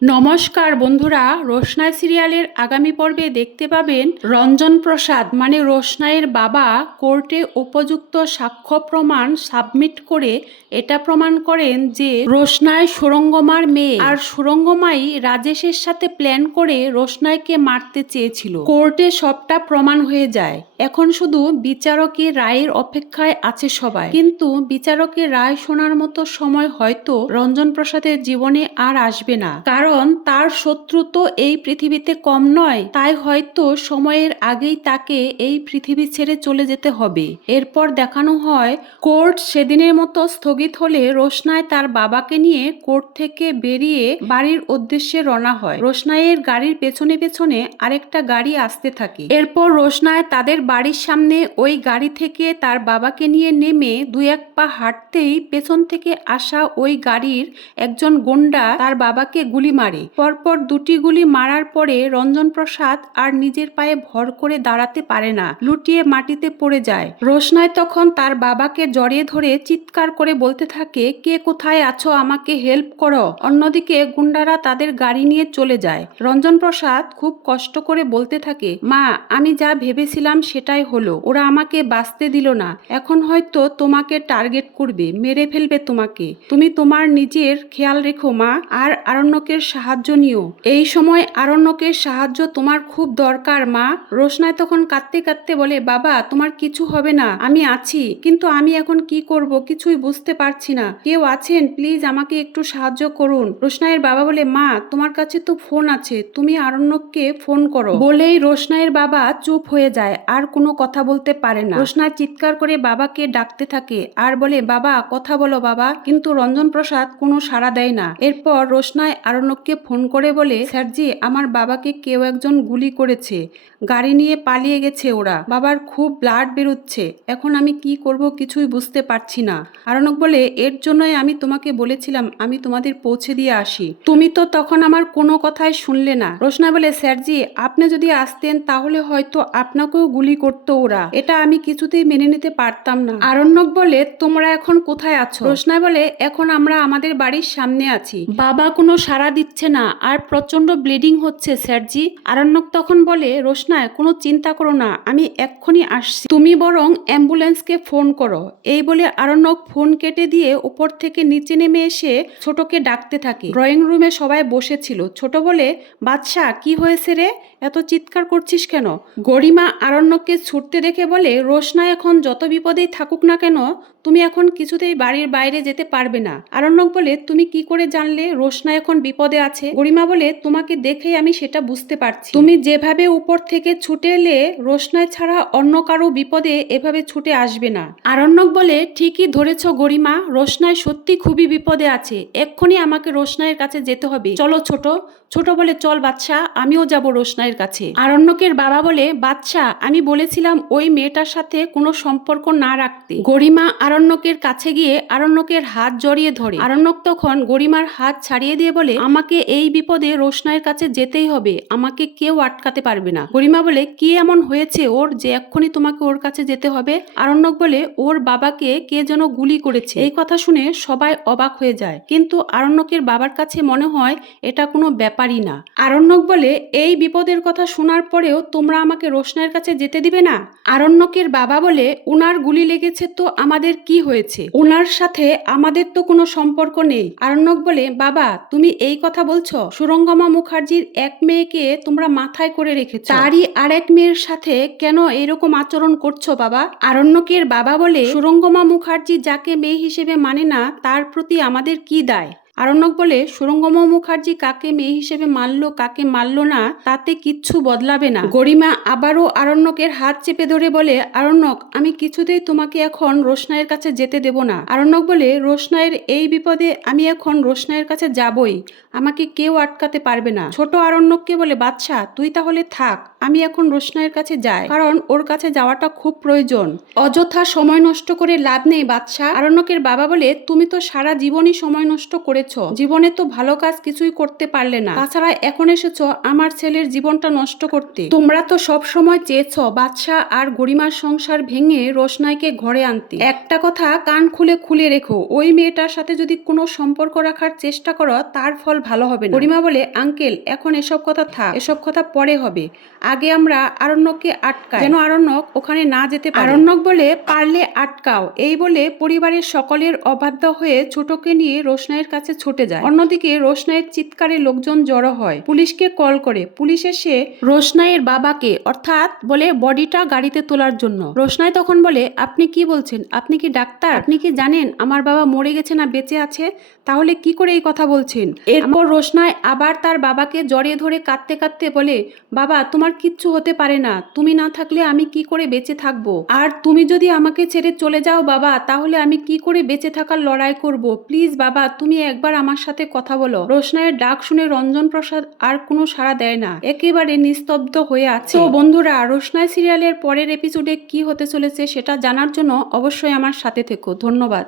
নমস্কার বন্ধুরা, রোশনাই সিরিয়ালের আগামী পর্বে দেখতে পাবেন রঞ্জন প্রসাদ মানে রোশনাইয়ের বাবা কোর্টে উপযুক্ত সাক্ষ্য প্রমাণ সাবমিট করে এটা প্রমাণ করেন যে রোশনাই সুরঙ্গমার মেয়ে, আর সুরঙ্গমাই রাজেশের সাথে প্ল্যান করে রোশনাইকে মারতে চেয়েছিল। কোর্টে সবটা প্রমাণ হয়ে যায়। এখন শুধু বিচারকের রায়ের অপেক্ষায় আছে সবাই, কিন্তু বিচারকের রায় শোনার মতো সময় হয়তো রঞ্জন প্রসাদের জীবনে আর আসবে না, কারণ তার শত্রু তো এই পৃথিবীতে কম নয়। তাই হয়তো সময়ের আগেই তাকে এই পৃথিবী ছেড়ে চলে যেতে হবে। এরপর দেখানো হয় কোর্ট সেদিনের মতো স্থগিত হলে রোশনাই তার বাবাকে নিয়ে কোর্ট থেকে বেরিয়ে বাড়ির উদ্দেশ্যে রওনা হয়। রোশনাইয়ের গাড়ির পেছনে পেছনে আরেকটা গাড়ি আসতে থাকে। এরপর রোশনাই তাদের বাড়ির সামনে ওই গাড়ি থেকে তার বাবাকে নিয়ে নেমে দুই এক পা হাঁটতেই পেছন থেকে আসা ওই গাড়ির একজন গুন্ডা তার বাবাকে গুলি মারে। পরপর দুটি গুলি মারার পরে রঞ্জন প্রসাদ আর নিজের পায়ে ভর করে দাঁড়াতে পারে না, লুটিয়ে মাটিতে পড়ে যায়। রোশনাই তখন তার বাবাকে জড়িয়ে ধরে চিৎকার করে বলতে থাকে, কে কোথায় আছো, আমাকে হেল্প করো। অন্যদিকে গুন্ডারা তাদের গাড়ি নিয়ে চলে যায়। রঞ্জন প্রসাদ খুব কষ্ট করে বলতে থাকে, মা, আমি যা ভেবেছিলাম সেটাই হলো। ওরা আমাকে বাঁচতে দিল না। এখন হয়তো তোমাকে টার্গেট করবে, মেরে ফেলবে তোমাকে। তুমি তোমার নিজের খেয়াল রেখো মা, আর আরণ্যকের সাহায্য নিও। এই সময় আরণ্যকের সাহায্য তোমার খুব দরকার মা। রোশনাই তখন কাঁদতে কাঁদতে বলে, বাবা, তোমার কিছু হবে না, আমি আছি, কিন্তু আমি এখন কি করব কিছুই বুঝতে পারছি না। কেউ আছেন, প্লিজ আমাকে একটু সাহায্য করুন। রোশনাইয়ের বাবা বলে, মা, তোমার কাছে তো ফোন আছে, তুমি আরণ্যককে ফোন করো। বলেই রোশনাইয়ের বাবা চুপ হয়ে যায়, আর কোনো কথা বলতে পারে না। রোশনাই চিৎকার করে বাবাকে ডাকতে থাকে আর বলে, বাবা, কথা বলো বাবা। কিন্তু রঞ্জন প্রসাদ কোনো সাড়া দেয় না। এরপর রোশনাই আরণ্যককে ফোন করে বলে, স্যারজি, আমার বাবাকে কেউ একজন গুলি করেছে, গাড়ি নিয়ে পালিয়ে গেছে ওরা। বাবার খুব ব্লাড বেরোচ্ছে, এখন আমি কি করব কিছুই বুঝতে পারছি না। আরণ্যক বলে, এর জন্যই আমি তোমাকে বলেছিলাম আমি তোমাদের পৌঁছে দিয়ে আসি, তুমি তো তখন আমার কোনো কথাই শুনলে না। রোশনাই বলে, স্যারজি, আপনি যদি আসতেন তাহলে হয়তো আপনাকেও গুলি করতো ওরা, এটা আমি কিছুতেই মেনে নিতে পারতাম না। আরণ্যক বলে, তোমরা এখন কোথায় আছো? রোশনাই বলে, এখন আমরা আমাদের বাড়ির সামনে আছি, বাবা কোনো সাড়া দিচ্ছে না আর প্রচন্ড ব্লিডিং হচ্ছে স্যারজি। আরণ্যক তখন বলে, রোশনাই, কোনো চিন্তা করো না, আমি এক্ষুনি আসছি, তুমি বরং অ্যাম্বুলেন্সকে ফোন করো। এই বলে আরণ্যক ফোন কেটে দিয়ে উপর থেকে নিচে নেমে এসে ছোটকে ডাকতে থাকে। ড্রয়িং রুমে সবাই বসেছিল। ছোট বলে, বাদশা, কি হয়েছে রে, এত চিৎকার করছিস কেন? গরিমা আরণ্যককে ছুটতে দেখে বলে, রোশনাই এখন যত বিপদেই থাকুক না কেন, তুমি এখন কিছুতেই বাড়ির বাইরে যেতে পারবে না। আরণ্যক বলে, তুমি কি করে জানলে রোশনাই এখন বিপদে আছে? গরিমা বলে, তোমাকে দেখেই আমি সেটা বুঝতে পারছি। তুমি যেভাবে উপর থেকে ছুটে এলে, রোশনাই ছাড়া অন্য কারো বিপদে এভাবে ছুটে আসবে না। আরণ্যক বলে, ঠিকই ধরেছ গরিমা, রোশনাই সত্যি খুবই বিপদে আছে, এক্ষুনি আমাকে রোশনাইয়ের কাছে যেতে হবে, চলো ছোট। ছোট বলে, চল বাদশা, আমিও যাব রোশনাইয়ের কাছে। আরণ্যকের বাবা বলে, বাদশা, আমি বলেছিলাম ওই মেয়েটার সাথে কোনো সম্পর্ক না রাখতে। গরিমা আরণ্যকের কাছে গিয়ে আরণ্যকের হাত জড়িয়ে ধরে। আরণ্যক তখন গরিমার হাত ছাড়িয়ে দিয়ে বলে, আমাকে এই বিপদে রোশনাইয়ের কাছে যেতেই হবে, আমাকে কেউ আটকাতে পারবে না। গরিমা বলে, কি এমন হয়েছে ওর যে এক্ষুনি তোমাকে ওর কাছে যেতে হবে? আরণ্যক বলে, ওর বাবাকে কে যেন গুলি করেছে। এই কথা শুনে সবাই অবাক হয়ে যায়, কিন্তু আরণ্যকের বাবার কাছে মনে হয় এটা কোনো ব্যাপারই না। আরণ্যক বলে, এই বিপদের কথা শোনার পরেও তোমরা আমাকে রোশনাইয়ের কাছে যেতে দিবে না? আরণ্যকের বাবা বলে, উনার গুলি লেগেছে তো আমাদের কি হয়েছে, ওনার সাথে আমাদের তো কোনো সম্পর্ক নেই। আরণ্যক বলে, বাবা, তুমি এই কথা বলছো? সুরঙ্গমা মুখার্জির এক মেয়েকে তোমরা মাথায় করে রেখেছো, তারই আরেক মেয়ের সাথে কেন এরকম আচরণ করছো বাবা? আরণ্যকের বাবা বলে, সুরঙ্গমা মুখার্জি যাকে মেয়ে হিসেবে মানে না, তার প্রতি আমাদের কি দায়? আরণ্যক বলে, সুরঙ্গমা মুখার্জি কাকে মেয়ে হিসেবে মানলো কাকে মানলো না, তাতে কিচ্ছু বদলাবে না। গরিমা আবারও আরণ্যকের হাত চেপে ধরে বলে, আরণ্যক, আমি কিছুতেই তোমাকে এখন রোশনাইয়ের কাছে যেতে দেব না। আরণ্যক বলে, রোশনাইয়ের এই বিপদে আমি এখন রোশনাইয়ের কাছে যাবই, আমাকে কেউ আটকাতে পারবে না। ছোট আরণ্যককে বলে, বাদশা, তুই তাহলে থাক, আমি এখন রোশনাইয়ের কাছে যাই, কারণ ওর কাছে যাওয়াটা খুব প্রয়োজন। অযথা সময় নষ্ট করে লাভ নেই বাদশা। আরণ্যকের বাবা বলে, তুমি তো সারা জীবনই সময় নষ্ট করেছো, হয়েছো, জীবনে তো ভালো কাজ কিছুই করতে পারলে না, তাছাড়া এখন এসেছো আমার ছেলের জীবনটা নষ্ট করতে। তোমরা তো সব সময় চেয়েছো বাদশা আর গরিমার সংসার ভেঙে রোশনাইকে ঘরে আনতে। একটা কথা কান খুলে খুলে রেখো, ওই মেয়েটার সাথে যদি কোনো সম্পর্ক রাখার চেষ্টা করো তার ফল ভালো হবে না। গরিমা বলে, আঙ্কেল এখন এসব কথা থাক, এসব কথা পরে হবে, আগে আমরা আরণ্যককে আটকাই যেন আরণ্যক ওখানে না যেতে পারে। আরণ্যক বলে, পারলে আটকাও। এই বলে পরিবারের সকলের অবাধ্য হয়ে ছোটকে নিয়ে রোশনাইয়ের কাছে ছুটে যায়। অন্যদিকে রোশনাইয়ের চিৎকারে লোকজন জড়ো হয়, পুলিশকে কল করে। পুলিশ এসে রোশনাইয়ের বাবাকে অর্থাৎ বলে বডিটা গাড়িতে তোলার জন্য। রোশনাই তখন বলে, আপনি কি বলছেন? আপনি কি ডাক্তার? আপনি কি জানেন আমার বাবা মরে গেছে না বেঁচে আছে? তাহলে কি করে এই কথা বলছেন? এরপর রোশনাই আবার তার বাবাকে জড়িয়ে ধরে কাঁদতে কাঁদতে বলে, বাবা তোমার কিচ্ছু হতে পারে না, তুমি না থাকলে আমি কি করে বেঁচে থাকবো? আর তুমি যদি আমাকে ছেড়ে চলে যাও বাবা, তাহলে আমি কি করে বেঁচে থাকার লড়াই করব? প্লিজ বাবা তুমি একবার আমার সাথে কথা বলো। রোশনাইয়ের ডাক শুনে রঞ্জন প্রসাদ আর কোনো সাড়া দেয় না, একেবারে নিস্তব্ধ হয়ে আছে। তো বন্ধুরা, রোশনাই সিরিয়ালের পরের এপিসোডে কি হতে চলেছে সেটা জানার জন্য অবশ্যই আমার সাথে থেকো। ধন্যবাদ।